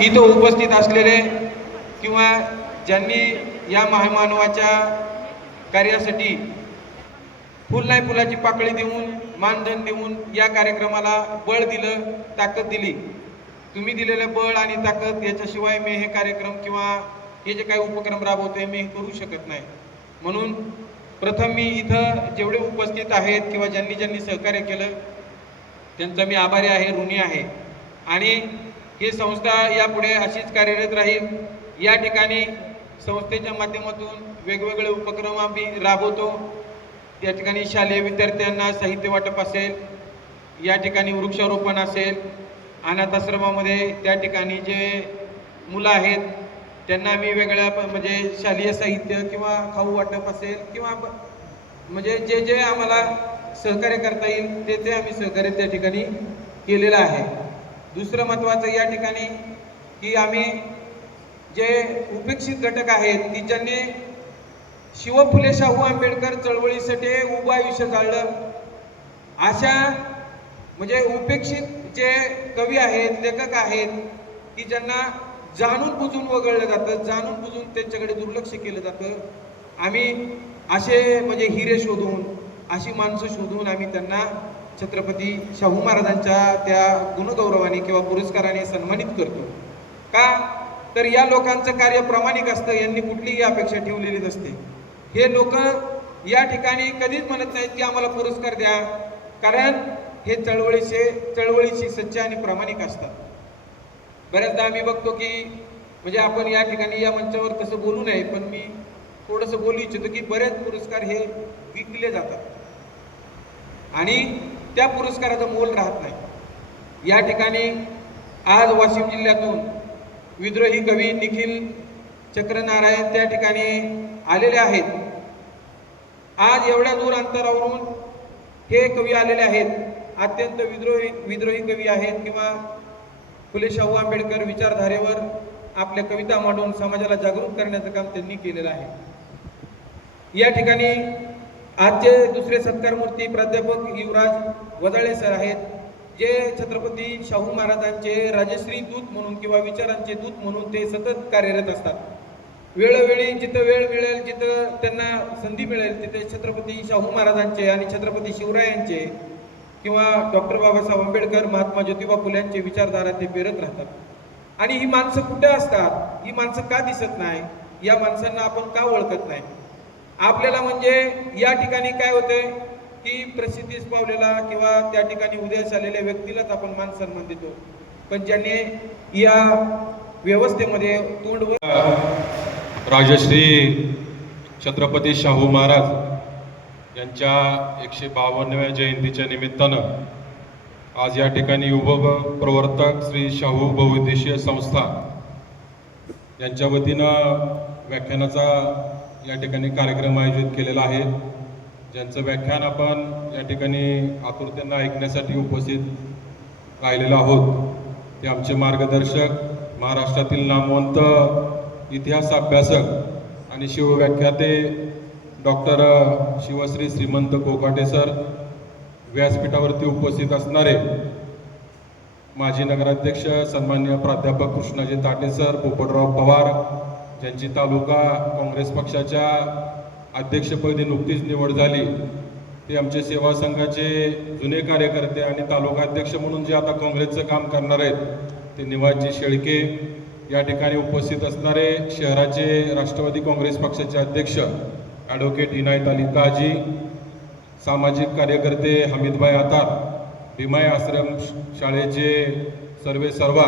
इथं उपस्थित असलेले किंवा ज्यांनी या महामानवाच्या कार्यासाठी फुल नाही फुलाची पाकळी देऊन मानधन देऊन या कार्यक्रमाला बळ दिलं, ताकद दिली. तुम्ही दिलेलं बळ आणि ताकद याच्याशिवाय मी हे कार्यक्रम किंवा हे जे काही उपक्रम राबवतोय मी करू शकत नाही. म्हणून प्रथम मी इथं जेवढे उपस्थित आहेत किंवा ज्यांनी ज्यांनी सहकार्य केलं त्यांचा मी आभारी आहे, ऋणी आहे. आणि ही संस्था यापुढे अशीच कार्यरत राहील. या ठिकाणी संस्थेच्या माध्यमातून वेगवेगळे उपक्रम आम्ही राबवतो. या ठिकाणी शालेय विद्यार्थ्यांना साहित्य वाटप असेल, या ठिकाणी वृक्षारोपण असेल, अनाथ आश्रमामध्ये त्या ठिकाणी जे मुलं आहेत त्यांना आम्ही वेगळ्या म्हणजे शालेय साहित्य किंवा खाऊ वाटप असेल किंवा म्हणजे जे जे आम्हाला सहकार्य करता येईल ते आम्ही सहकार्य त्या ठिकाणी केलेलं आहे. दुसरं महत्त्वाचं या ठिकाणी की आम्ही जे उपेक्षित घटक आहेत की ज्यांनी शिव फुले शाहू आंबेडकर चळवळीसाठी उभं आयुष्य काढलं, अशा म्हणजे उपेक्षित जे कवी आहेत, लेखक आहेत की ज्यांना जाणून बुजून वगळलं जातं, जाणून बुजून त्यांच्याकडे दुर्लक्ष केलं जातं. आम्ही असे म्हणजे हिरे शोधून, अशी माणसं शोधून आम्ही त्यांना छत्रपती शाहू महाराजांच्या त्या गुणगौरवाने किंवा पुरस्काराने सन्मानित करतो. का तर या लोकांचं कार्य प्रामाणिक असतं, यांनी कुठलीही अपेक्षा ठेवलेली नसते. हे लोक या ठिकाणी कधीच म्हणत नाहीत की आम्हाला पुरस्कार द्या, कारण हे चळवळीशी सच्चे आणि प्रामाणिक असतात. बऱ्याचदा आम्ही बघतो की म्हणजे आपण या ठिकाणी या मंचावर तसं बोलू नये, पण मी थोडंसं बोलू इच्छितो की बरेच पुरस्कार हे विकले जातात आणि त्या पुरस्काराचं मोल राहत नाही. या ठिकाणी आज वाशिम जिल्ह्यातून विद्रोही कवी निखिल चक्रनारायण त्या ठिकाणी आलेले आहेत. आज एवढ्या दूर अंतरावरून हे कवी आलेले आहेत. अत्यंत विद्रोही कवी आहेत किंवा फुले शाहू आंबेडकर विचारधारेवर आपल्या कविता मांडून समाजाला जागृत करण्याचं काम त्यांनी केलेलं आहे. या ठिकाणी आजचे दुसरे सत्कारमूर्ती प्राध्यापक युवराज वजाळे सर आहेत, जे छत्रपती शाहू महाराजांचे राजश्री दूत म्हणून किंवा विचारांचे दूत म्हणून ते सतत कार्यरत असतात. वेळोवेळी जिथं वेळ मिळेल, जिथं त्यांना संधी मिळेल तिथे छत्रपती शाहू महाराजांचे आणि छत्रपती शिवरायांचे किंवा डॉक्टर बाबासाहेब आंबेडकर, महात्मा ज्योतिबा फुल्यांचे विचारधारा ते पेरत राहतात. आणि ही माणसं कुठे असतात, ही माणसं का दिसत नाही, या माणसांना आपण का ओळखत नाही? आपल्याला म्हणजे या ठिकाणी काय होतंय की प्रसिद्धीस पावलेला किंवा त्या ठिकाणी उदयास आलेल्या व्यक्तीलाच आपण मान सन्मान देतो, पण ज्यांनी या व्यवस्थेमध्ये तोंड राजश्री छत्रपती शाहू महाराज यांच्या 152व्या जयंतीच्या निमित्तानं आज या ठिकाणी युवा प्रवर्तक श्री शाहू बहुउद्देशीय संस्था यांच्या वतीनं व्याख्यानाचा या ठिकाणी कार्यक्रम आयोजित केलेला आहे, ज्यांचं व्याख्यान आपण या ठिकाणी आतुरतेनं ऐकण्यासाठी उपस्थित राहिलेलो आहोत. ते आमचे मार्गदर्शक, महाराष्ट्रातील नामवंत इतिहास अभ्यासक आणि शिवव्याख्याते डॉक्टर शिवश्री श्रीमंत कोकाटे सर, व्यासपीठावरती उपस्थित असणारे माजी नगराध्यक्ष सन्माननीय प्राध्यापक कृष्णाजी ताटे सर, पोपटराव पवार, ज्यांची तालुका काँग्रेस पक्षाच्या अध्यक्षपदी नुकतीच निवड झाली, ते आमचे सेवा संघाचे जुने कार्यकर्ते आणि तालुका अध्यक्ष म्हणून जे आता काँग्रेसचं काम करणार आहेत ते निवाजी शेळके, या ठिकाणी उपस्थित असणारे शहराचे राष्ट्रवादी काँग्रेस पक्षाचे अध्यक्ष ॲडव्होकेट इनायत अली काजी, सामाजिक कार्यकर्ते हमीदभाई आतार, भीमाई आश्रम शाळेचे सर्वे सर्वा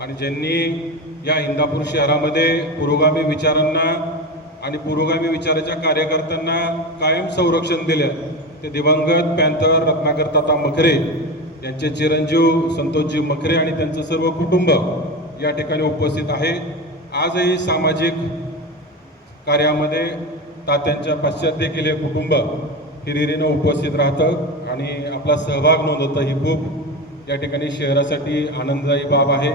आणि ज्यांनी या इंदापूर शहरामध्ये पुरोगामी विचारांना आणि पुरोगामी विचाराच्या कार्यकर्त्यांना कायम संरक्षण दिले, ते दिवंगत पॅन्थर रत्नाकर ताता मखरे यांचे चिरंजीव संतोषजी मखरे आणि त्यांचं सर्व कुटुंब या ठिकाणी उपस्थित आहे. आजही सामाजिक कार्यामध्ये तात्यांच्या पश्चात देखील हे कुटुंब हिरिरीनं उपस्थित राहतं आणि आपला सहभाग नोंदवतं. ही खूप या ठिकाणी शहरासाठी आनंददायी बाब आहे.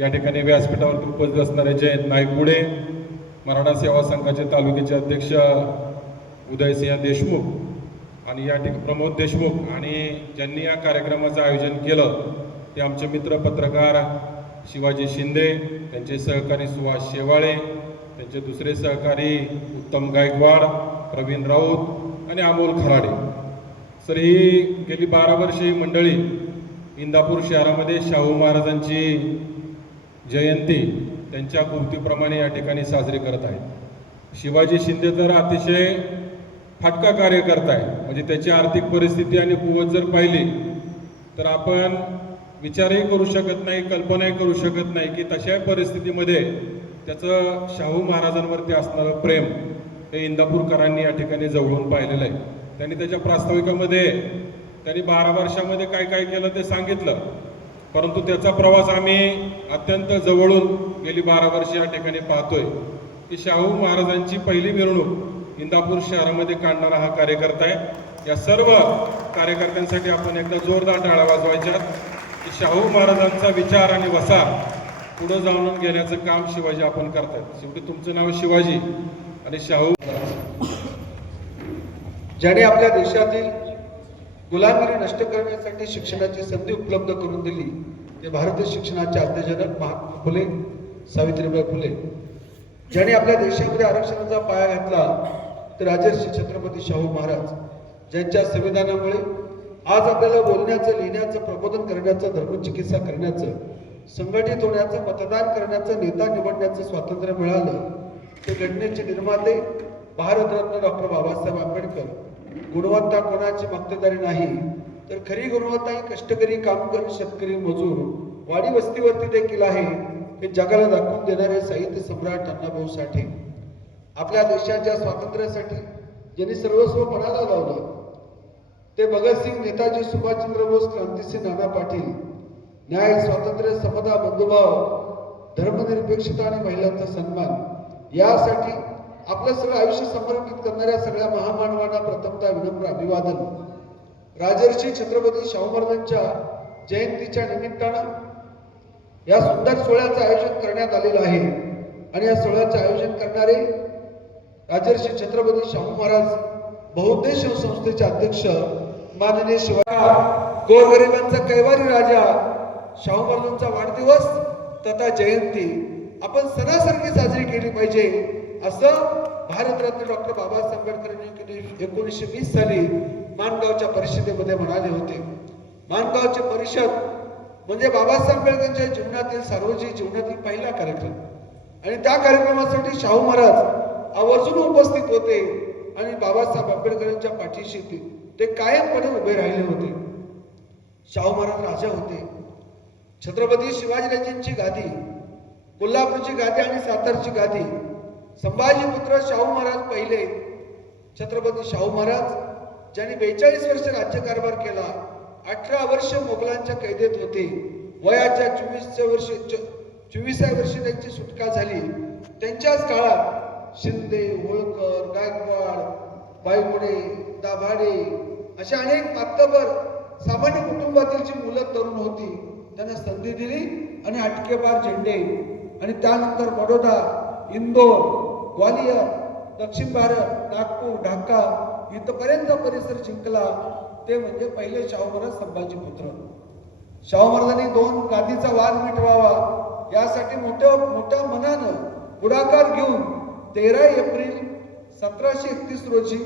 या ठिकाणी व्यासपीठावरती उपस्थित असणारे जयंत नाईकपुडे, मराठा सेवा संघाचे तालुक्याचे अध्यक्ष उदयसिंह देशमुख आणि या ठिकाणी प्रमोद देशमुख आणि ज्यांनी या कार्यक्रमाचं आयोजन केलं ते आमचे मित्र पत्रकार शिवाजी शिंदे, त्यांचे सहकारी सुभाष शेवाळे, त्यांचे दुसरे सहकारी उत्तम गायकवाड, प्रवीण राऊत आणि अमोल खराडे. सर, ही गेली 12 वर्षे ही मंडळी इंदापूर शहरामध्ये शाहू महाराजांची जयंती त्यांच्या कृतीप्रमाणे या ठिकाणी साजरी करत आहेत. शिवाजी शिंदे तर अतिशय फाटका कार्यकर्ता आहे, म्हणजे त्याची आर्थिक परिस्थिती आणि कुवत जर पाहिली तर आपण विचारही करू शकत नाही, कल्पनाही करू शकत नाही की तशा परिस्थितीमध्ये त्याचं शाहू महाराजांवरती असणारं प्रेम हे इंदापूरकरांनी या ठिकाणी जवळून पाहिलेलं आहे. त्यांनी त्याच्या प्रास्ताविकामध्ये त्यांनी 12 वर्षामध्ये काय काय केलं ते सांगितलं, परंतु त्याचा प्रवास आम्ही अत्यंत जवळून गेली 12 वर्ष या ठिकाणी पाहतोय की शाहू महाराजांची पहिली मिरवणूक इंदापूर शहरामध्ये काढणारा हा कार्यकर्ता आहे. या सर्व कार्यकर्त्यांसाठी आपण एकदा जोरदार टाळ्या वाजवायच्यात की शाहू महाराजांचा विचार आणि वसा पुढे जाणून घेण्याचं काम शिवाजी आपण करतात. शेवटी तुमचं नाव शिवाजी आणि शाहू. ज्याने आपल्या देशातील गुलामगिरी नष्ट करण्यासाठी शिक्षणाची संधी उपलब्ध करून दिली ते भारतीय शिक्षणाचे आद्यजनक महात्मा फुले सावित्रीबाई फुले. ज्याने आपल्या देशामध्ये आरक्षणाचा पाया घातला ते राजर्षी छत्रपती शाहू महाराज, ज्यांच्या संविधानामुळे आज आपल्याला बोलण्याचं, लिहिण्याचं, प्रबोधन करण्याचं, धर्मचिकित्सा करण्याचं, संघटित होण्याचं, मतदान करण्याचं, नेता निवडण्याचं स्वातंत्र्य मिळालं. ते घटनेचे निर्माते भारतरत्न डॉक्टर बाबासाहेब आंबेडकर. गुणवत्ता कोणाची मक्तेदारी नाही, तर खरी गुणवत्ता ही कष्टकरी, कामकरी, शेतकरी, मजूर, वाडी वस्तीवरती देखील आहे हे जगाला दाखवून देणारे साहित्य सम्राट अण्णाभाऊ साठे. आपल्या देशाच्या स्वातंत्र्यासाठी ज्यांनी सर्वस्व पणाला लावलं ते भगतसिंग, नेताजी सुभाषचंद्र बोस, क्रांतिसिंह नाना पाटील. न्याय, स्वातंत्र्य, समता, बंधुभाव, धर्मनिरपेक्षता आणि महिलांचा सन्मान यासाठी आपलं सगळं आयुष्य समर्पित करणाऱ्या सगळ्या महामानवांना प्रथमतः विनम्र अभिवादन. राजर्षी छत्रपती शाहू महाराजांच्या जयंतीच्या निमित्तानं या सुंदर सोहळ्याचं आयोजन करण्यात आलेलं आहे आणि या सोहळ्याचं आयोजन करणारे राजर्षी छत्रपती शाहू महाराज बहुउद्देशीय संस्थेचे अध्यक्ष माननीय शिवाजी, गोरगरिबांचा कैवारी राजा शाहू महाराजांचा वाढदिवस तथा जयंती आपण सणासारखी साजरी केली पाहिजे असं भारतरत्न डॉक्टर बाबासाहेब आंबेडकर यांनी 1920 साली माणगावच्या परिषदेमध्ये म्हणाले होते. माणगावची परिषद म्हणजे बाबासाहेब आंबेडकरांच्या जीवनातील, सार्वजनिक जीवनातील पहिला कार्यक्रम आणि त्या कार्यक्रमासाठी शाहू महाराज आवर्जून उपस्थित होते आणि बाबासाहेब आंबेडकरांच्या पाठीशी ते कायमपणे उभे राहिले होते. शाहू महाराज राजा होते. छत्रपती शिवाजीराजांची गादी, कोल्हापूरची गादी आणि सातारची गादी संभाजीपुत्र शाहू महाराज पहिले. छत्रपती शाहू महाराज ज्यांनी 42 वर्ष राज्यकारभार केला, 18 वर्ष मोगलांच्या कैदेत होते, वयाच्या 24व्या वर्षी त्यांची सुटका झाली. त्यांच्याच काळात शिंदे, होळकर, गायकवाड, बायगुडे, दाभाडे अशा अनेक मातबर सामान्य कुटुंबातील जी मुलं तरुण होती त्यांना संधी दिली आणि अटकेबार झेंडे आणि त्यानंतर बडोदा, इंदोर, ग्वालियर, दक्षिण भारत, नागपूर, ढाका इथपर्यंत परिसर जिंकला. ते म्हणजे पहिले शाहू महाराज संभाजीपुत्र. शाहू महाराजांनी 2 गादीचा वाद मिटवावा यासाठी मोठ्या मनानं पुढाकार घेऊन 13 एप्रिल 1731 रोजी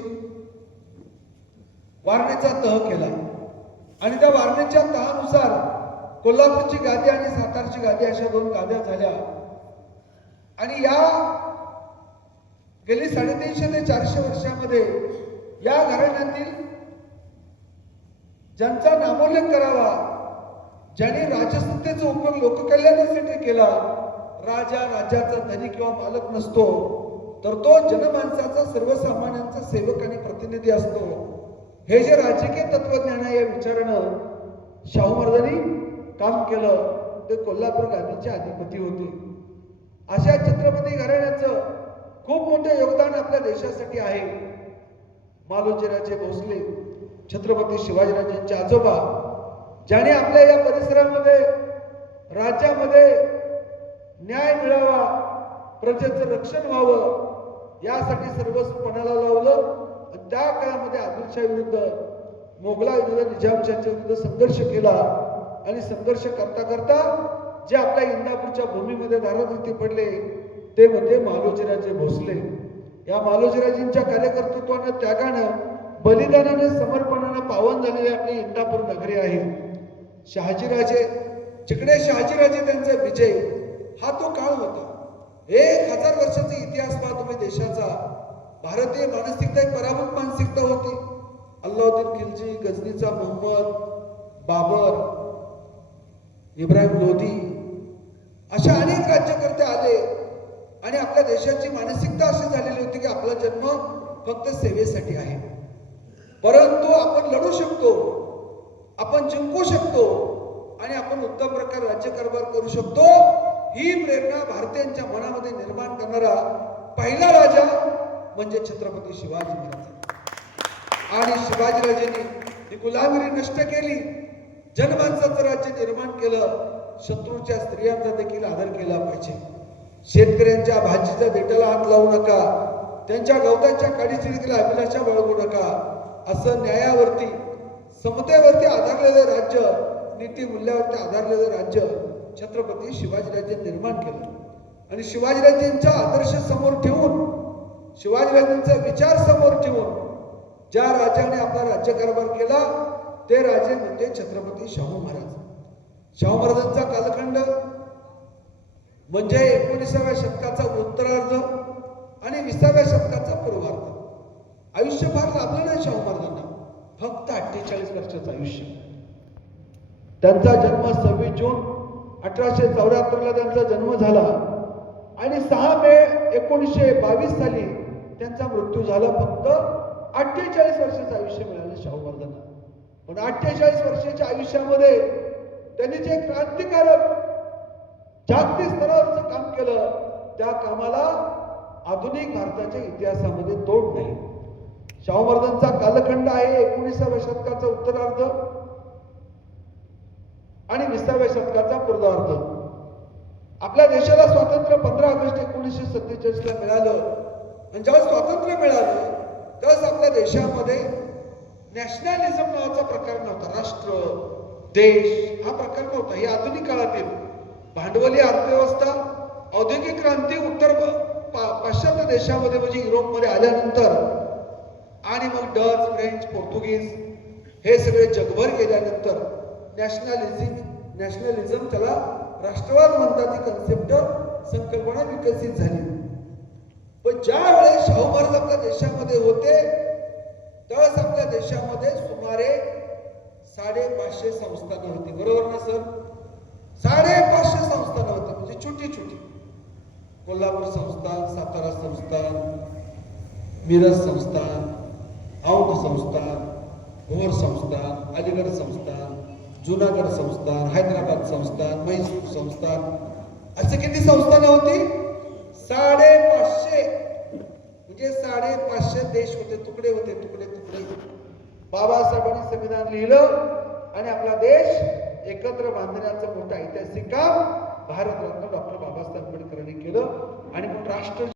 वारणेचा तह केला आणि त्या वारणेच्या तहानुसार कोल्हापूरची गादी आणि सातारची गादी अशा 2 गाद्या झाल्या आणि या गेली 350 ते 400 वर्षामध्ये या घराण्यातील ज्यांचा नामोल्लेख करावा, ज्यांनी राजसत्तेचा उपयोग लोककल्याणासाठी केला. राजा राज्याचा धनी किंवा मालक नसतो, तर तो जनमानसाचा, सर्वसामान्यांचा सेवक आणि प्रतिनिधी असतो. हे जे राजकीय तत्वज्ञान आहे या विचारानं शाहू महाराजांनी काम केलं. ते कोल्हापूर गादीचे अधिपती होते. अशा छत्रपती घराण्याचं खूप मोठं योगदान आपल्या देशासाठी आहे. मालोजीराजे भोसले, छत्रपती शिवाजीराजांचे आजोबा, ज्याने आपल्या या परिसरामध्ये, राज्यामध्ये न्याय मिळावा, प्रजेचं रक्षण व्हावं यासाठी सर्वस्व पणाला लावलं. त्या काळामध्ये आदिलशाही विरुद्ध, मोगला विरुद्ध, निजामशाहीच्या विरुद्ध संघर्ष केला आणि संघर्ष करता करता जे आपल्या इंदापूरच्या भूमीमध्ये धारातीर्थी पडले ते म्हणजे मालोजीराजे भोसले. या मालोजीराजेंच्या कार्यकर्तृत्वानं, त्यागानं, बलिदानाने, समर्पणानं पावन झालेली आपली इंदापूर नगरी आहे. शहाजीराजे, जिकडे शहाजीराजे त्यांचा विजय, हा तो काळ होता. 1000 वर्षाचा इतिहास पहा तुम्ही देशाचा. भारतीय मानसिकता एक पराभूत मानसिकता होती. अल्लाउद्दीन खिलजी, गजनीचा मोहम्मद, बाबर, इब्राहिम लोधी अशा अनेक राज्यकर्ते आले आणि आपल्या देशाची मानसिकता अशी झालेली होती की आपला जन्म फक्त सेवेसाठी आहे. परंतु आपण लढू शकतो, आपण जिंकू शकतो आणि आपण उत्तम प्रकारे राज्यकारभार करू शकतो, ही प्रेरणा भारतीयांच्या मनामध्ये निर्माण करणारा पहिला राजा म्हणजे छत्रपती शिवाजी महाराज. आणि शिवाजीराजेंनी ही गुलामगिरी नष्ट केली, जनमानसाचं राज्य निर्माण केलं. शत्रूच्या स्त्रियांचा देखील आदर केला पाहिजे. शेतकऱ्यांच्या भाजीच्या देठाला हात लावू नका, त्यांच्या गवताच्या काडीचिरीतील अभिलाषा बाळगू नका. असं न्यायावरती, समतेवरती आधारलेलं राज्य, नीती मूल्यावरती आधारलेलं राज्य छत्रपती शिवाजीराजे निर्माण केलं. आणि शिवाजीराजेंचा आदर्श समोर ठेवून, शिवाजीराजेंचा विचार समोर ठेवून ज्या राजाने आपला राज्यकारभार केला ते राजे म्हणजे छत्रपती शाहू महाराज. शाहू महाराजांचा कालखंड म्हणजे 19व्या शतकाचा उत्तरार्ध आणि 20व्या शतकाचा पूर्वार्ध. आयुष्य फार लाभलं नाही शाहू महाराजांना, फक्त 48 वर्षाचं आयुष्य. त्यांचा जन्म 26 जून 1874 ला त्यांचा जन्म झाला आणि 6 मे 1922 साली त्यांचा मृत्यू झाला. फक्त 48 वर्षाचं आयुष्य मिळालं शाहू महाराजांना. पण 48 वर्षाच्या आयुष्यामध्ये त्यांनी जे क्रांतिकारक जागतिक स्तरावरचं काम केलं, त्या कामाला आधुनिक भारताच्या इतिहासामध्ये तोड नाही. शाहू महाराजांचा कालखंड आहे 19व्या शतकाचा उत्तरार्ध आणि 20व्या शतकाचा पूर्वार्ध. आपल्या देशाला स्वातंत्र्य 15 ऑगस्ट 1947 ला मिळालं. आणि ज्यावेळेस स्वातंत्र्य मिळालं त्यावेळेस आपल्या देशामध्ये नॅशनलिझम नावाचा प्रकार नव्हता. राष्ट्र, देश हा प्रकार नव्हता. ही आधुनिक काळातील भांडवली अर्थव्यवस्था, औद्योगिक क्रांती उत्तर पाश्चात्य देशामध्ये म्हणजे युरोपमध्ये आल्यानंतर आणि मग डच, फ्रेंच, पोर्तुगीज हे सगळे जगभर गेल्यानंतर नॅशनलिझम, त्याला राष्ट्रवाद म्हणतात, ही कन्सेप्ट, संकल्पना विकसित झाली. पण ज्या वेळेस शाहू महाराज आपल्या देशामध्ये होते त्यावेळेस आपल्या देशामध्ये सुमारे 550 संस्थानं होती. बरोबर ना सर? 550 संस्थानं होती, म्हणजे छोटी छोटी. कोल्हापूर संस्थान, सातारा संस्थान, मिरज संस्थान, औंध संस्थान, भोर संस्थान, अलीगड संस्थान, जुनागड संस्थान, हैदराबाद संस्थान, म्हैसूर संस्थान, असे किती संस्थानं होती? 550. म्हणजे 550 देश होते, तुकडे होते, तुकडे तुकडे. बाबासाहेबांनी संविधान लिहिलं आणि आपला देश एकत्र बांधण्याचं मोठं ऐतिहासिक काम भारतरत्न डॉक्टर बाबासाहेब आंबेडकरांनी केलं. आणि राष्ट्र